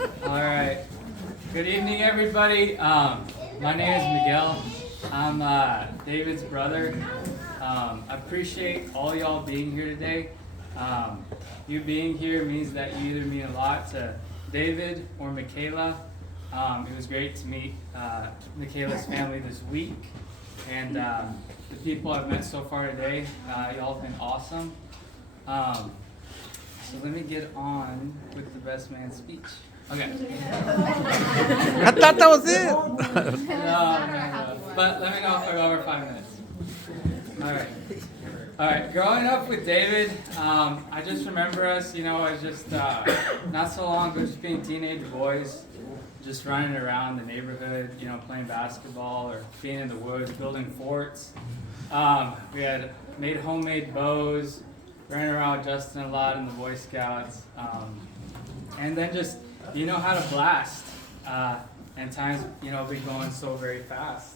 All right. Good evening, everybody. My name is Miguel. I'm David's brother. I appreciate all y'all being here today. You being here means that you either mean a lot to David or Mikaela. It was great to meet Mikaela's family this week. And the people I've met so far today, y'all have been awesome. So let me get on with the best man speech. Okay. I thought that was it. No. But let me know if I go over 5 minutes. All right. Growing up with David, I just remember us, as just not so long ago, just being teenage boys, just running around the neighborhood, playing basketball or being in the woods, building forts. We had made homemade bows, running around with Justin a lot in the Boy Scouts, and then just how to blast, and times be going so very fast,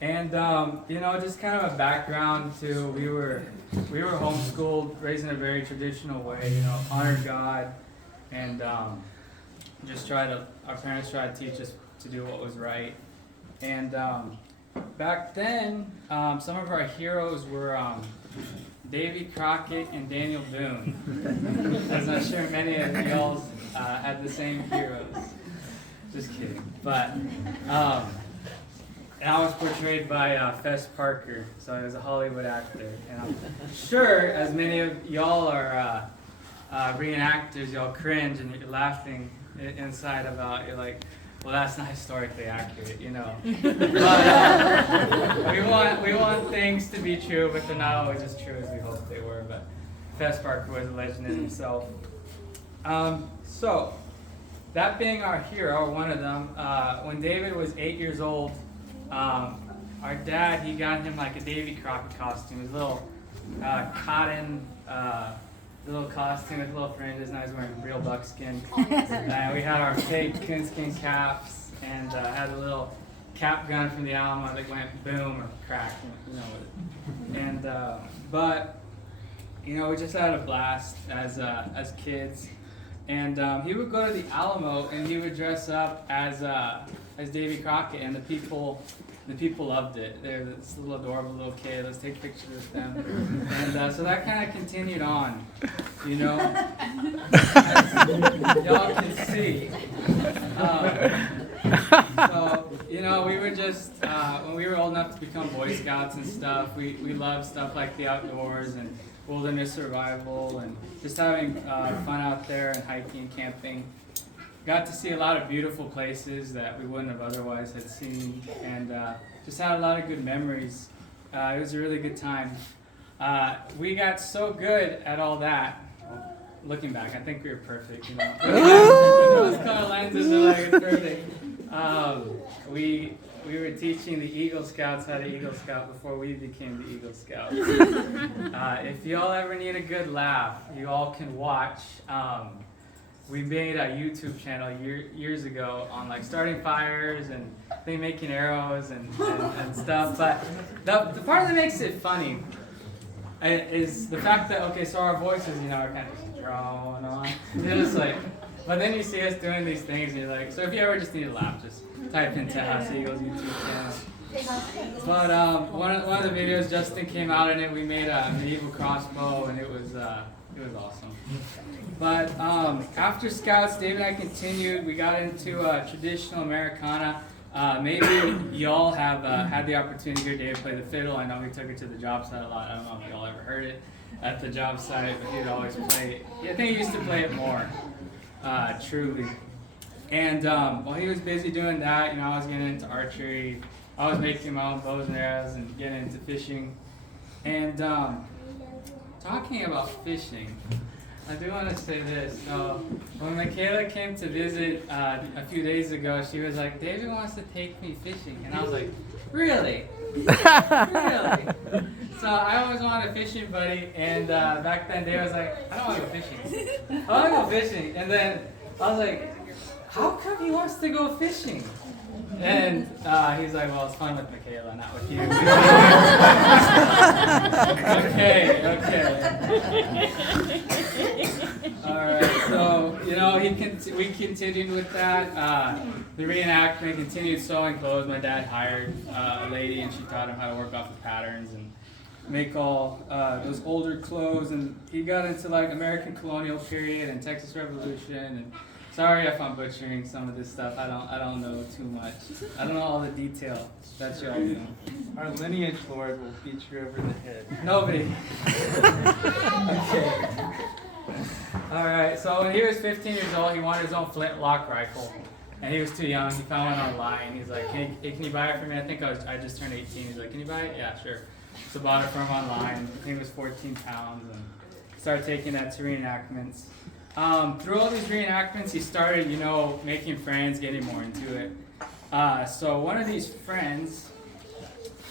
and just kind of a background to we were homeschooled, raised in a very traditional way, honor God, and our parents tried to teach us to do what was right, and back then some of our heroes were Davy Crockett and Daniel Boone. I'm not sure many of y'all had the same heroes. Just kidding. But I was portrayed by Fess Parker, so I was a Hollywood actor. And I'm sure as many of y'all are reenactors, y'all cringe and you're laughing inside about, you're like, well, that's not historically accurate, But we want things to be true, but they're not always as true as we hoped they were. But Fess Parker was a legend in himself. So, that being our hero, one of them, when David was 8 years old, our dad, he got him like a Davy Crockett costume, his little cotton little costume with little fringes, and I was wearing real buckskin. And we had our fake coonskin caps, and had a little cap gun from the Alamo that went boom or crack, And but we just had a blast as kids. And he would go to the Alamo and he would dress up as Davy Crockett, and the people loved it. They're this little adorable little kid. Let's take pictures with them. And so that kind of continued on, as y'all can see. So, we were just, when we were old enough to become Boy Scouts and stuff, we loved stuff like the outdoors and wilderness survival and just having fun out there and hiking and camping. Got to see a lot of beautiful places that we wouldn't have otherwise had seen, and just had a lot of good memories. It was a really good time. We got so good at all that. Looking back, I think we were perfect. Those kind of lenses are like it's perfect. We were teaching the Eagle Scouts how to Eagle Scout before we became the Eagle Scouts. If y'all ever need a good laugh, you all can watch. We made a YouTube channel years ago on like starting fires and making arrows and stuff. But the part that makes it funny is the fact that, so our voices, are kind of just drawing on. They're just like, but then you see us doing these things and you're like, so if you ever just need a laugh, just type in House Eagles YouTube channel. But one of the videos, Justin came out in it. We made a medieval crossbow, and it was awesome. But after Scouts, David and I continued. We got into traditional Americana. Maybe y'all have had the opportunity to hear David play the fiddle. I know he took it to the job site a lot. I don't know if y'all ever heard it at the job site, but he'd always play it. I think he used to play it more, truly. And while he was busy doing that, I was getting into archery. I was making my own bows and arrows and getting into fishing. And talking about fishing, I do want to say this. So when Mikaela came to visit a few days ago, she was like, David wants to take me fishing. And I was like, really? Really? So I always wanted a fishing buddy, and back then David was like, I don't want to go fishing. I want to go fishing. And then I was like, how come he wants to go fishing? And he's like, well, it's fun with Mikaela, not with you. Okay. Alright, so, we continued with that. The reenactment continued sewing clothes. My dad hired a lady and she taught him how to work off the patterns and make all those older clothes. And he got into like American colonial period and Texas Revolution. And sorry if I'm butchering some of this stuff. I don't know too much. I don't know all the detail that y'all do. Our lineage lord will beat you over the head. Nobody. Okay. Alright, so when he was 15 years old, he wanted his own flintlock rifle. And he was too young. He found one online. He's like, can you buy it for me? I think I just turned 18. He's like, can you buy it? Yeah, sure. So bought it from him online. I think it was 14 pounds. And started taking that to reenactments. Through all these reenactments, he started, making friends, getting more into it. So one of these friends,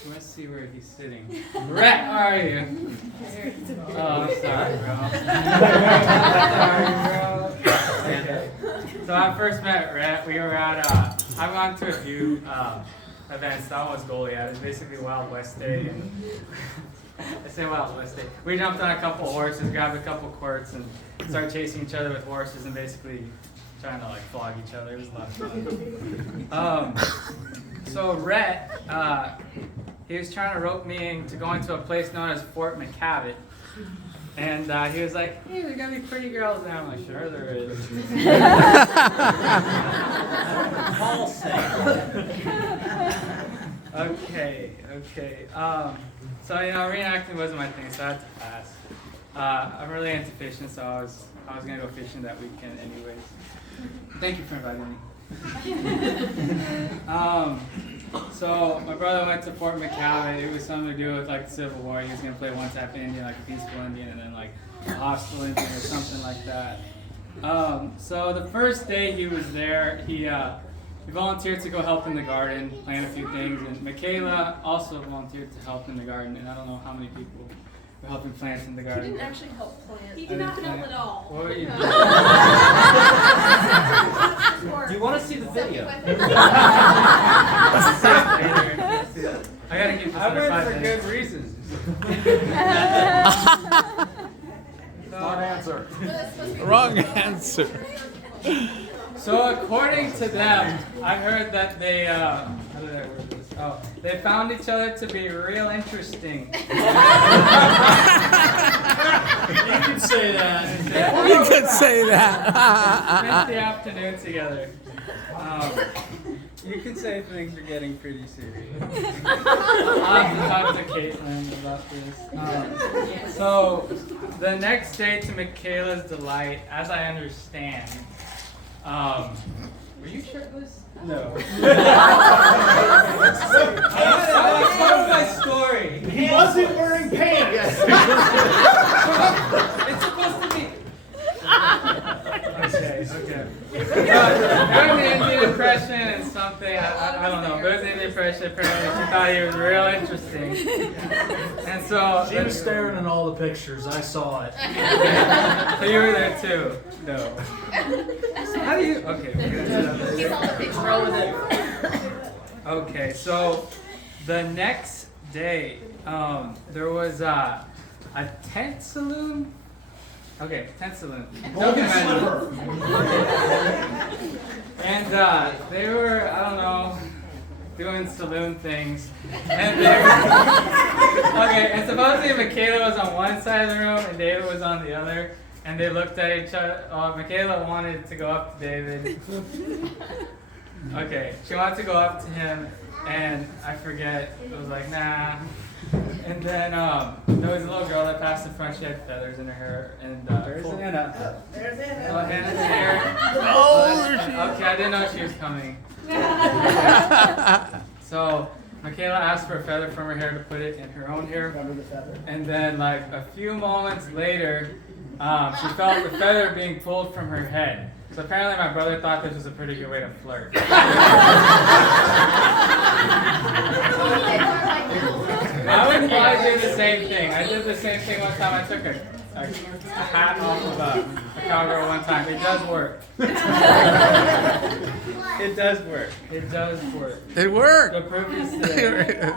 let's see where he's sitting. Rhett, how are you? Oh, I'm sorry, bro. Sorry, bro. Okay. So I first met Rhett. We were at, I've gone to a few events. That was Goliath. It's basically Wild West Day. And I say Wild West Day. We jumped on a couple horses, grabbed a couple quirts, and started chasing each other with horses and basically trying to flog each other. It was a lot of fun. So Rhett, he was trying to rope me into going to a place known as Fort McKavett. And he was like, hey, there's going to be pretty girls there. I'm like, sure there is. All Okay. So, reenacting wasn't my thing, so I had to pass. I'm really into fishing, so I was going to go fishing that weekend anyways. Thank you for inviting me. So my brother went to Fort McKavett. It was something to do with the Civil War. He was gonna play one type of Indian, like a peaceful Indian, and then a hostile Indian or something like that. So the first day he was there, he volunteered to go help in the garden, plant a few things, and Mikaela also volunteered to help in the garden. And I don't know how many people were helping plant in the garden. He didn't actually help plant. He did not help at all. What were you doing? Do you want to see the video? I gotta keep this I under went 5 for minutes. good reasons. Wrong answer. Wrong answer. So according to them, I heard that they, how did I word this? Oh, they found each other to be real interesting. You can say that. You could say that. Spent the afternoon together. You can say things are getting pretty serious. I'll have to talk to Caitlin about this. So the next day, to Michaela's delight, as I understand, were you shirtless? No. That's part of my story. He wasn't wearing pants. It's supposed to be. Okay. It was an Indian impression and something. I don't know. But it was an Indian impression. Apparently, she thought he was real interesting. And so She was staring at all the pictures. I saw it. So you were there too? No. How do you? Okay. We're gonna do that He later. saw the picture. Roll with it. Okay, so the next day, there was a tent saloon. Okay, tent saloon. Golden slipper. And they were, I don't know, doing saloon things. And they were, okay, and supposedly Mikaela was on one side of the room and David was on the other. And they looked at each other. Mikaela wanted to go up to David. Okay, she wanted to go up to him, and I forget, it was like, nah. And then there was a little girl that passed in front. She had feathers in her hair. And There's Anna. There's it. oh, Hannah's here. Okay, I didn't know she was coming. So Mikaela asked for a feather from her hair to put it in her own hair. Remember the feather? And then a few moments later, she felt the feather being pulled from her head. So apparently my brother thought this was a pretty good way to flirt. I would probably do the same thing. I did the same thing one time. I took a hat off of a cowgirl one time. It does work. It does work. It does work. It The worked. proof is there.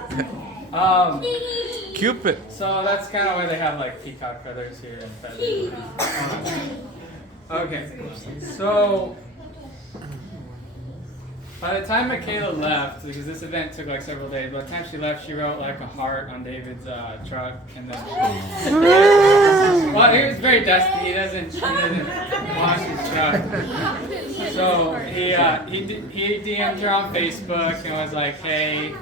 Cupid. So that's kind of why they have peacock feathers here and feathers. Okay, so by the time Mikaela left, because this event took like several days, by the time she left, she wrote like a heart on David's truck, and then. Well, he was very dusty. He doesn't wash his truck. So he DM'd her on Facebook and was like, hey,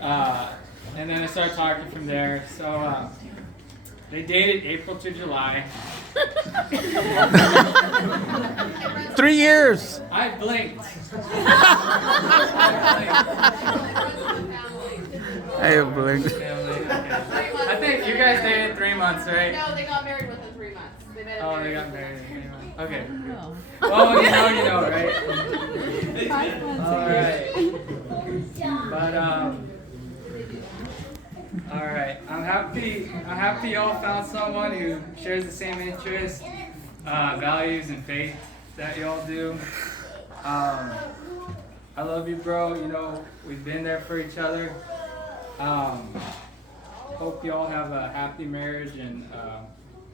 and then I started talking from there. So they dated April to July. 3 years. I blinked. I blinked. I think you guys dated 3 months, right? No, they got married within 3 months. They met Oh, they got married in 3 months. Okay. Well, you know, right? All right. But all right. I'm happy y'all found someone who shares the same interests, values, and faith that y'all do. I love you, bro. You know, we've been there for each other. Hope y'all have a happy marriage and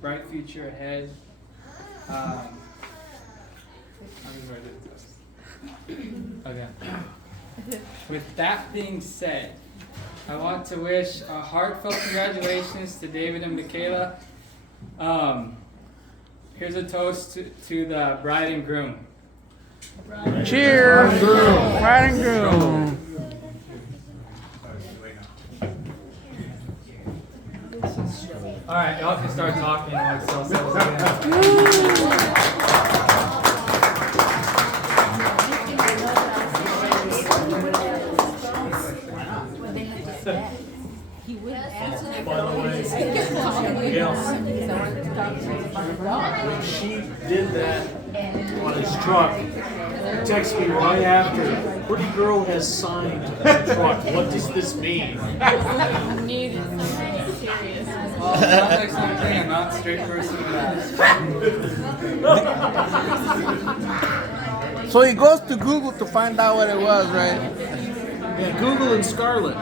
bright future ahead. Okay. With that being said, I want to wish a heartfelt congratulations to David and Mikaela. Here's a toast to the bride and groom. Cheers. Bride and groom. All right, y'all can start talking once y'all settle down. By the way, Miguel, when she did that on his truck, text me right after. Pretty girl has signed the truck. What does this mean? needed something serious. Well, sounds like something a not straight person would ask. So he goes to Google to find out what it was, right? Yeah, Google and Scarlett.